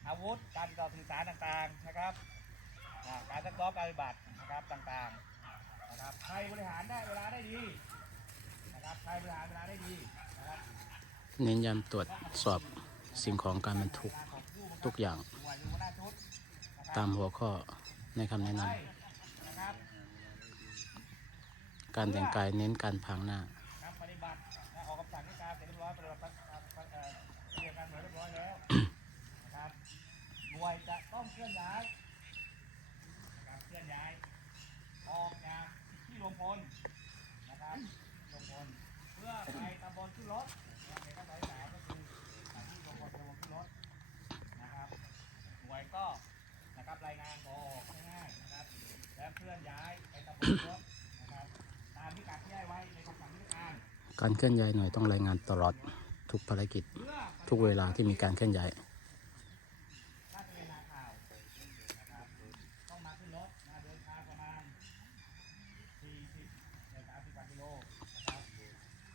วจอาวุธ การติดต่อสื่อสารต่างๆนะครับอ่าการซักซ้อมการปฏิบัตินะครับต่างๆนะครับใครบริหารได้เวลาได้ดีนะครับใครบริหารเวลาได้ดีนะครับเน้นย้ำตรวจสอบสิ่งของการบรรทุกทุกอย่างหน่วยหรือหัวหน้าชุดนะครับตามหัวข้อในคำแนะนให้นะครับำการแต่งกายเน้นการพรางหน้าครับปฏิบัตินะออกคำสั่งให้การเสร็จเรียบร้อยปฏิบัติเอ่อเรียนการหน่วยเรียบร้อยแล้ว นะครับหน่วยจะต้องเคลื่อนย้ายนะครับเคลื่อนย้าย ออกจากที่รวมพลนะครับรวมพลเพื่อไปตำบลขึ้นรถนะครับในขั้นตอนสามก็คือที่รวมพลไปรวมขึ้นรถนะครับหน่วยก็นะครับรายงานขอออกง่ายๆนะครับ แล้วเคลื่อนย้ายไปตำบลขึ้นรถนะครับตามที่การที่ได้ไว้ในคำสั่งที่การการเคลื่อนย้ายหน่วยต้องรายงานตลอดทุกภารกิจ ทุกเวลาที่มีการเคลื่อนย้าย น่าจะเป็นนาข่าวนะครับต้องมาขึ้นรถมาเดินทางประมาณ 40ใน30กว่ากิโลนะครับ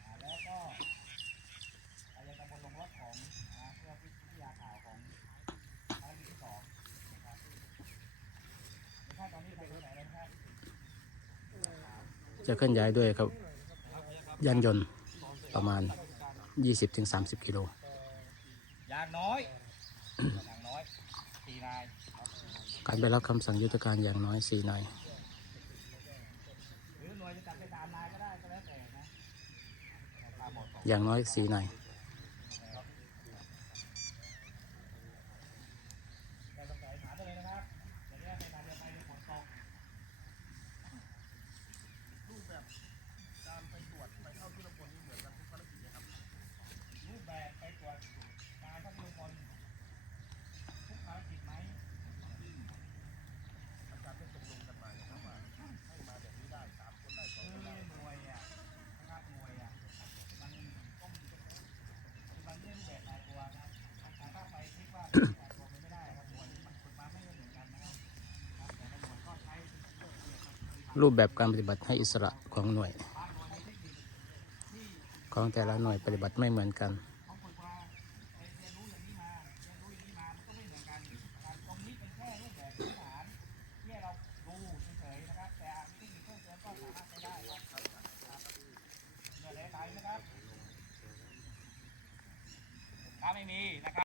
อ่าแล้วก็ไปยังตำบลลงรถของนะเพื่อพิทยาข่าวของภารกิจที่สองนะครับในขั้นตอนนี้ไปที่ไหนแล้วนะครับ จะเคลื่อนย้ายด้วยครับยานยนต์ประมาณ 20-30 กิโลอย่างน้อยอย่างน้อยสี่นายครับการไปรับคำสั่งยุทธการอย่างน้อย4นายหรือหน่วยจะจัดไปตามนายก็ได้ก็แล้วแต่นะตามเหมาะสม อย่างน้อย 4 นาย เราต้องสอยถามได้เลยนะครับเดี๋ยวนี้ในการเรือไปในฝนตกรูปแบบการไปตรวจไปเข้าที่ลงพลนี่เหมือนกันทุกภารกิจเลยครับ รูปแบบไปตรวจการเข้าที่ลงพลทุกภารกิจไหมอาจารย์ได้ตกลงกันมานะครับว่าให้มาแบบนี้ได้สามคนได้สองคนได้หน่วยอะนะครับหน่วยอะมันต้องมีมันเรื่องแบบรายตัวนะครับแต่ถ้าไปคิดว่าแบบรายตัวมันไม่ได้ครับหน่วยมันฝึกมาไม่เหมือนกันนะครับครับแต่ละหน่วยก็ใช้เพื่อเรียนค รูปแบบการปฏิบัติให้อิสระของหน่วย ของแต่ละหน่วยปฏิบัติไม่เหมือนกัน ถ้าไม่มีนะครับ